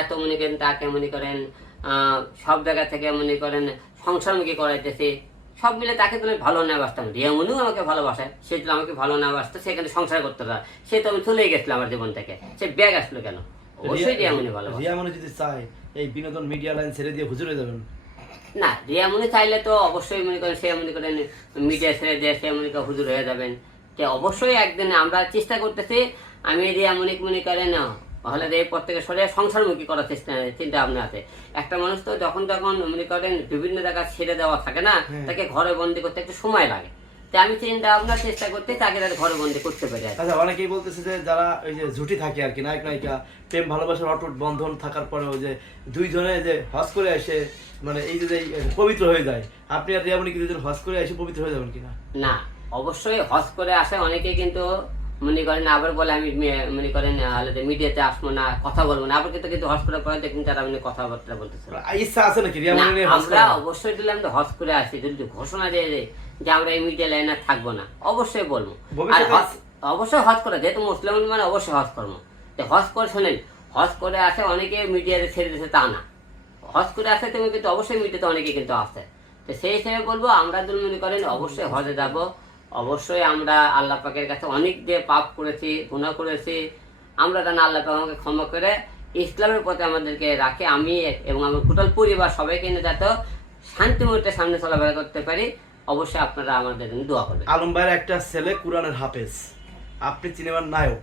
এত মনে করেন তাকে মনে করেন সব জায়গা থেকে মনে করেন সংসারমুখী করাইতেছি। সব মিলে তাকে তো আমি ভালো না বাসতাম। রিয়ামনিও আমাকে ভালোবাসে সে যদি আমাকে ভালো না বাসতো সেখানে সংসার করতে পারে সে তো আমি চলেই গেছিলাম আমার জীবন থেকে। সে ব্যাগ আসলো কেন? অবশ্যই রিয়ামনি ভালো রিয়া মনে যদি চায় এই বিনোদন মিডিয়া লাইন ছেড়ে দিয়ে হুজুরে যাবেন। না রিয়ামনি চাইলে তো অবশ্যই মনে করেন সে মনে করেন মিডিয়া ছেড়ে দিয়ে সে মনে করেন হুজুর হয়ে যাবেন। তো অবশ্যই একদিন আমরা চেষ্টা করতেছি আমি রিয়া রিয়ামনিক মনে করেন হলে এই পর থেকে সরে সংসারমুখী করার চেষ্টা চিন্তা ভাবনা আছে একটা মানুষ তো যখন তখন মনে করেন বিভিন্ন জায়গা ছেড়ে দেওয়া থাকে না হ্যাঁ। তাকে ঘরে বন্দি করতে একটু সময় লাগে আমি চিন্তা ভাবনা চেষ্টা করতে তাকে তাদের ঘরে বন্দি করতে পারি। আচ্ছা অনেকেই বলতেছে যে যারা ওই যে ঝুটি থাকে আর কি নায়ক নায়িকা প্রেম ভালোবাসার অটুট বন্ধন থাকার পরেও যে দুইজনে যে হজ করে এসে মানে এই যে পবিত্র হয়ে যায় আপনি আর রিয়ামণি কি দুজন হজ করে এসে পবিত্র হয়ে যাবেন কিনা না অবশ্যই হজ করে আসে অনেকে কিন্তু মনে করেন আবার বলে আমি মনে করেন মিডিয়াতে আসব না কথা বলব না আবার কিন্তু কিন্তু হজ করার পরে দেখুন তারা মানে কথাবার্তা বলতেছে। ইচ্ছা আছে নাকি? আমরা অবশ্যই দিলাম তো হজ করে আসি যদি ঘোষণা দিয়ে দেয় যে আমরা এই মিডিয়া লাইনে থাকব না অবশ্যই বলব। আর অবশ্যই হজ করে যেহেতু মুসলিম মানে অবশ্যই হজ করব হজ করে শোনেন হজ করে আসে অনেকে মিডিয়াতে ছেড়ে দিয়েছে তা না। হজ করে আসে তুমি কিন্তু অবশ্যই মিডিয়াতে অনেকে কিন্তু আসে তো সেই হিসেবে বলব আমরা যদি মনে করেন অবশ্যই হজে যাব। অবশ্যই আমরা আল্লাহ পাকের কাছে অনেক যে পাপ করেছি গুণা করেছি, আমরা যেন আল্লাহ পাক আমাকে ক্ষমা করে ইসলামের পথে আমাদেরকে রাখে। আমি এবং আমার টোটাল পরিবার সবাইকে নিয়ে যাতে শান্তি মুহূর্তে সামনে চলাফেরা করতে পারি। অবশ্যই আপনারা আমাদের জন্য দোয়া করবেন। আলম ভাইয়ের একটা ছেলে কোরআনের হাফেজ। আপনি সিনেমার নায়ক।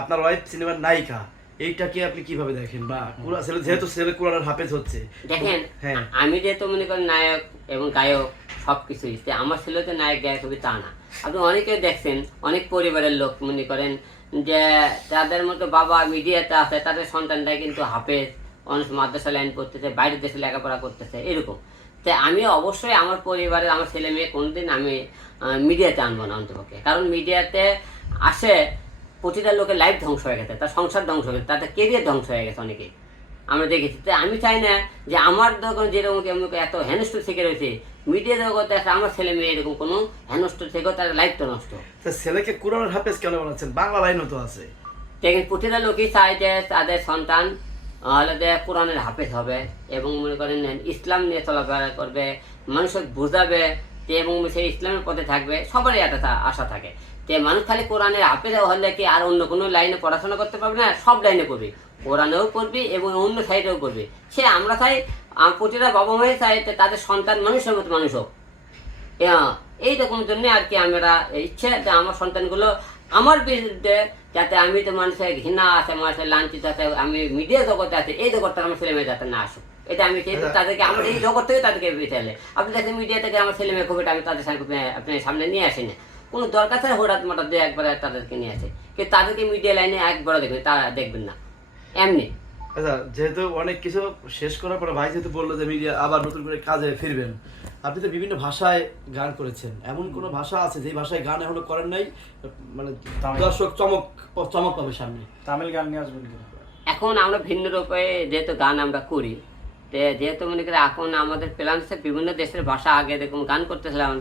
আপনার ওয়াইফ সিনেমার নায়িকা। এইটাকে আপনি কীভাবে দেখেন? বা কোরআন- ছেলে যেহেতু ছেলে কোরআনের হাফেজ হচ্ছে। দেখেন হ্যাঁ। আমি যেহেতু মনে করেন নায়ক এবং গায়ক সব কিছুই যে আমার ছেলে তো নায়ক গায়ক হবে তা না। আপনি অনেকে দেখছেন অনেক পরিবারের লোক মনে করেন যে তাদের মতো বাবা মিডিয়াতে আছে তাদের সন্তানরা কিন্তু হাফেজ অনেক মাদ্রাসা লাইন করতেছে বাইরের দেশে লেখাপড়া করতেছে এরকম। তো আমি অবশ্যই আমার পরিবারের আমার ছেলে মেয়ে কোনোদিন আমি মিডিয়াতে আনব না অন্তপক্ষে। কারণ মিডিয়াতে আসে প্রতিটা লোকের লাইফ ধ্বংস হয়ে গেছে তার সংসার ধ্বংস হয়ে গেছে তাদের কেরিয়ার ধ্বংস হয়ে গেছে অনেকে। আমরা দেখেছি। তো আমি চাই না যে আমার যখন যেরকম কেমন এত হেনস্ট থেকে রয়েছে মিডিয়া জগতে আছে আমার ছেলে মেয়ে এরকম কোনো হেনস্ট থেকেও তার লাইফটা নষ্ট। তা ছেলেকে কোরআনের হাফেজ কেন বানাচ্ছেন? বাংলা লাইনও তো আছে। দেখেন প্রতিটা লোকই চায় যে তাদের সন্তান যে কোরআনের হাফেজ হবে এবং মনে করেন ইসলাম নিয়ে চলাফেরা করবে মানুষের বোঝাবে যে এবং সেই ইসলামের পথে থাকবে, সবারই একটা আশা থাকে। যে মানুষ খালি কোরআনের হাফেজ হলে কি আর অন্য কোনো লাইনে পড়াশোনা করতে পারবে না? সব লাইনে পড়বে। কোরআনেও পড়বি এবং অন্য সাইডেও পড়বি। সে আমরা চাই প্রতিটা বাবা মাই চাই তাদের সন্তান মানুষের মতো মানুষ হোক। এই রকম জন্য আর কি আমরা ইচ্ছে যে আমার সন্তানগুলো আমার বিরুদ্ধে যাতে আমি তো মানুষের ঘৃণা আছে, মানুষের লাঞ্ছিত আছে, আমি মিডিয়া জগতে আছে, এই জগৎটা আমার ছেলে মেয়ে যাতে না আসুক। এটা আমি তাদেরকে আমার এই জগৎ থেকে তাদেরকে আপনি দেখেন মিডিয়া থেকে আমার ছেলে মেয়ে খুব আমি তাদের সামনে আপনি সামনে নিয়ে আসি না। কোনো দরকার ছাড়া হঠাৎ মঠাৎ দিয়ে একবারে তাদেরকে নিয়ে আসে। কিন্তু তাদেরকে মিডিয়া লাইনে একবার দেখবেন তারা দেখবেন না। এমনি। আচ্ছা যেহেতু অনেক কিছু শেষ করার পরে ভাই যেহেতু বলল যে মিডিয়া আবার নতুন করে কাজে ফিরবেন আপনি তো বিভিন্ন ভাষায় গান করেছেন। এমন কোনো ভাষা আছে যে ভাষায় গান এখনও করেন নাই? মানে। দর্শক চমক চমক পাবে সামনে। তামিল গান নিয়ে আসবেন এখন আমরা ভিন্ন রূপে যেহেতু গান আমরা করি যেহেতু মনে করি এখন আমাদের প্ল্যান আছে বিভিন্ন দেশের ভাষা আগে দেখুন গান করতেছিলাম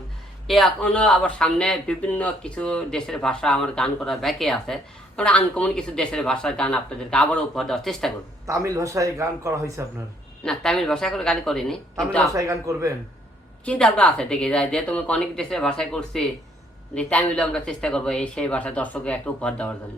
এ এখনও আবার সামনে বিভিন্ন কিছু দেশের ভাষা আমার গান করা ব্যাকে আছে। আমরা আনকমন কিছু দেশের ভাষার গান আপনাদেরকে আবারও উপহার দেওয়ার চেষ্টা করব। তামিল ভাষায় গান করা হয়েছে আপনার? না তামিল ভাষায় করে গান করিনি তামিল ভাষায় গান করবেন? চিন্তা ভাবনা আছে দেখি যায় যেহেতু অনেক দেশের ভাষায় করছি যে তামিলও আমরা চেষ্টা করব এই সেই ভাষায় দর্শকের একটা উপহার দেওয়ার জন্য।